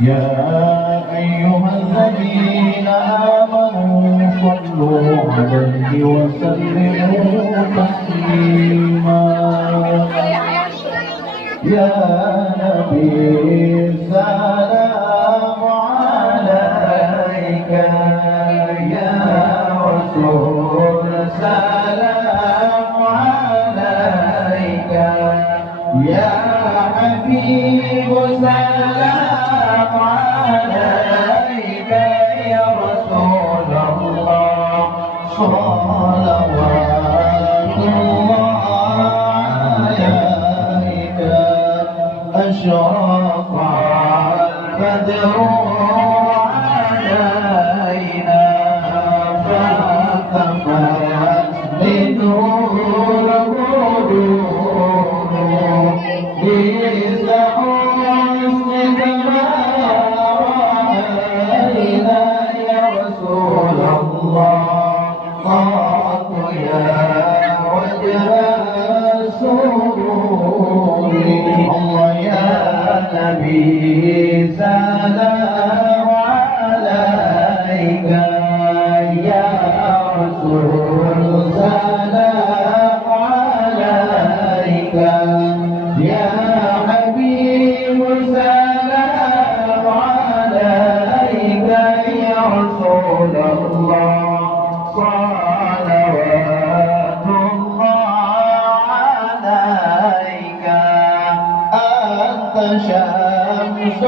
يا أيها الذين آمنوا صلوا عليه وسلموا تسليما يا نبي السلام عليك يا رسول سلام عليك يا حبيب سلام عليك يا رسول الله صلوات الله عليك أشرق البدر علينا فارتفعت منه الغدور بحسنك ما رأينا يا رسول الله قط يا وجه السرور الله يا نبي سلام عليك يا رسول سلام عليك يا حبيب سلام عليك يا رسول الله صلوات الله عليك أنت شمس